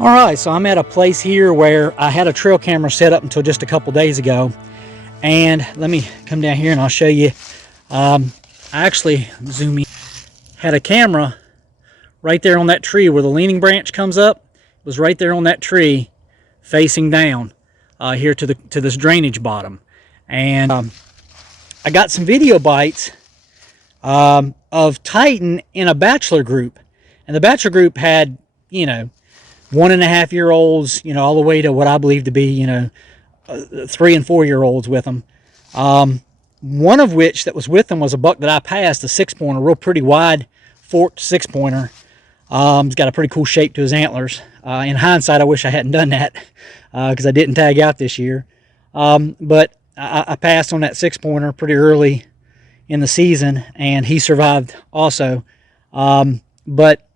All right, so I'm at a place here where I had a trail camera set up until just a couple days ago. And let me come down here and I'll show you. I actually, zoom in, had a camera right there on that tree where the leaning branch comes up. It was right there on that tree facing down here to this drainage bottom. And I got some video bites of Titan in a bachelor group. And the bachelor group had, 1.5-year-olds, all the way to what I believe to be, 3 and 4 year olds with them. One of which that was with them was a buck that I passed, a 6-pointer, real pretty wide forked 6-pointer. He's got a pretty cool shape to his antlers. In hindsight, I wish I hadn't done that because I didn't tag out this year. But I passed on that 6-pointer pretty early in the season, and he survived also. But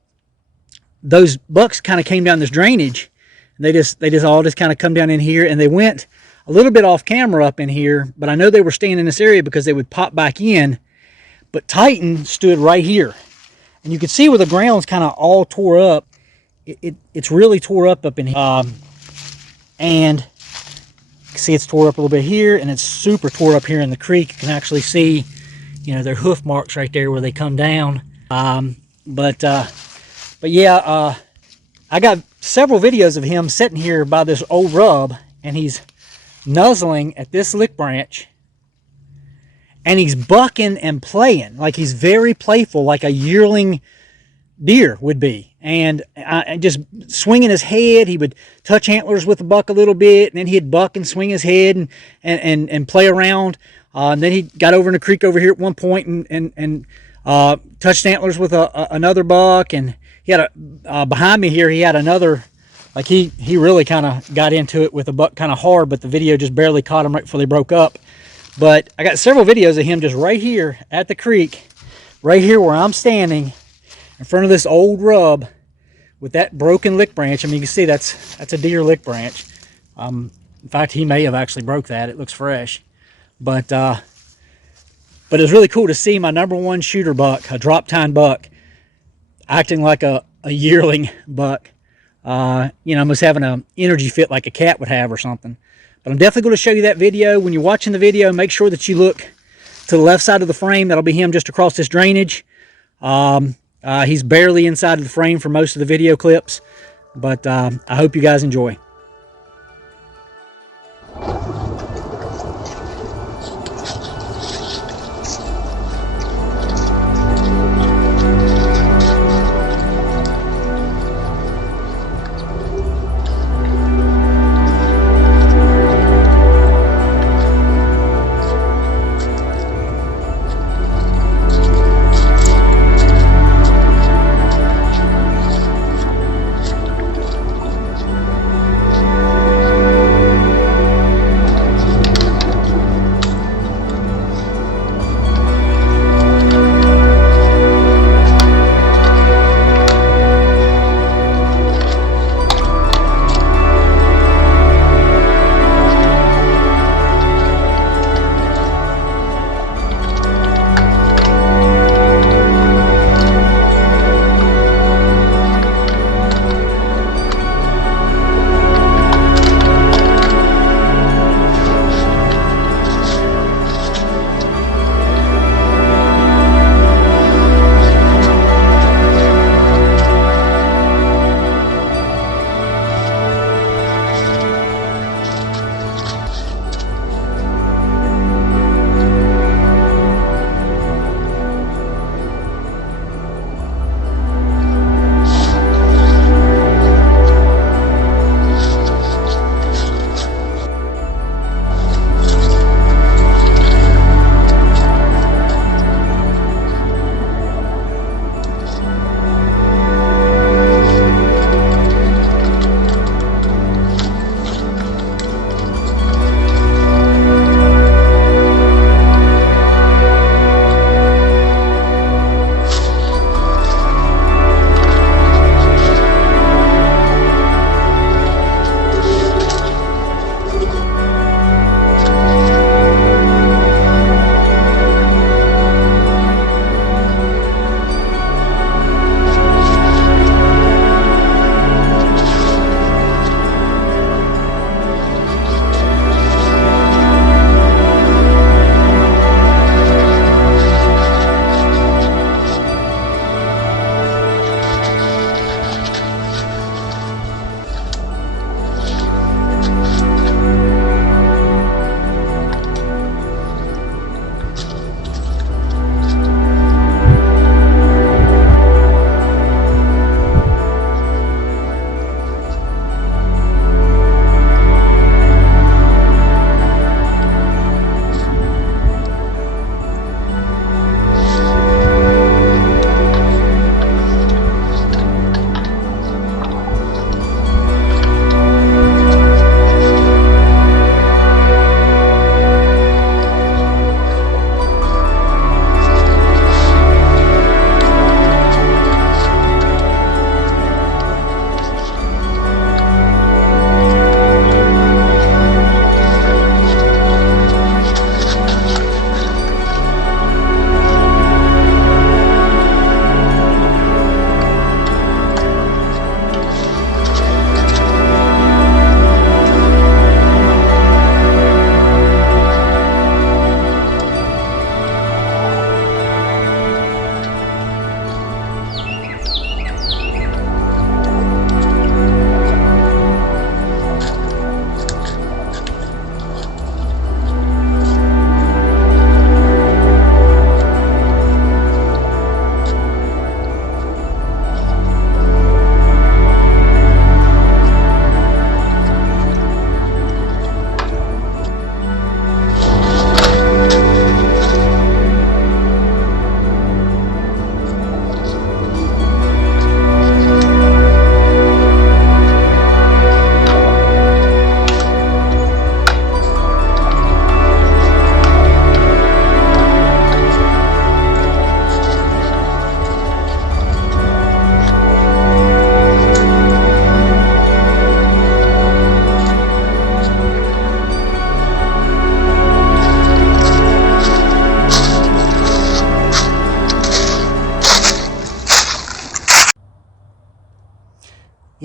those bucks kind of came down this drainage. They just all kind of come down in here, and they went a little bit off camera up in here, but I know they were staying in this area because they would pop back in. But Titan stood right here, and you can see where the ground's kind of all tore up. It's really tore up in here, and you can see it's tore up a little bit here, and it's super tore up here in the creek. You can actually see, their hoof marks right there where they come down. But yeah, I got several videos of him sitting here by this old rub, and he's nuzzling at this lick branch, and he's bucking and playing. Like, he's very playful, like a yearling deer would be. And just swinging his head. He would touch antlers with the buck a little bit, and then he'd buck and swing his head and play around. And then he got over in the creek over here at one point and touched antlers with another buck. And he had behind me here, he had another, like he really kind of got into it with a buck kind of hard, but the video just barely caught him right before they broke up. But I got several videos of him just right here at the creek, right here where I'm standing in front of this old rub with that broken lick branch. I mean, you can see that's a deer lick branch. In fact, he may have actually broke that. It looks fresh. But it was really cool to see my #1 shooter buck, a drop tine buck, acting like a yearling buck. Almost having an energy fit like a cat would have or something. But I'm definitely going to show you that video. When you're watching the video, make sure that you look to the left side of the frame. That'll be him just across this drainage. He's barely inside of the frame for most of the video clips. But I hope you guys enjoy.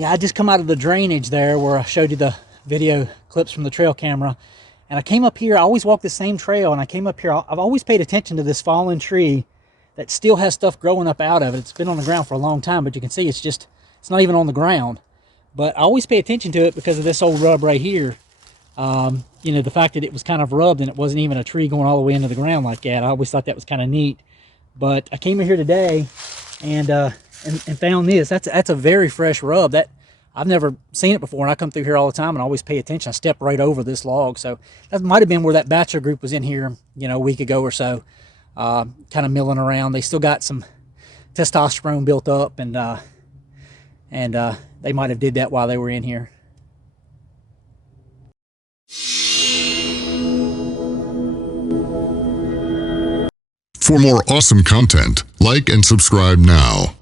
Yeah, I just come out of the drainage there where I showed you the video clips from the trail camera. And I came up here, I always walk the same trail, and I came up here, I've always paid attention to this fallen tree that still has stuff growing up out of it. It's been on the ground for a long time, but you can see it's not even on the ground. But I always pay attention to it because of this old rub right here. You know, the fact that it was kind of rubbed and it wasn't even a tree going all the way into the ground like that. I always thought that was kind of neat. But I came in here today and found this. That's a very fresh rub. That I've never seen it before, and I come through here all the time and I always pay attention. I step right over this log. So that might have been where that bachelor group was in here, you know, a week ago or so, kind of milling around. They still got some testosterone built up, and they might have did that while they were in here. For more awesome content, like and subscribe now.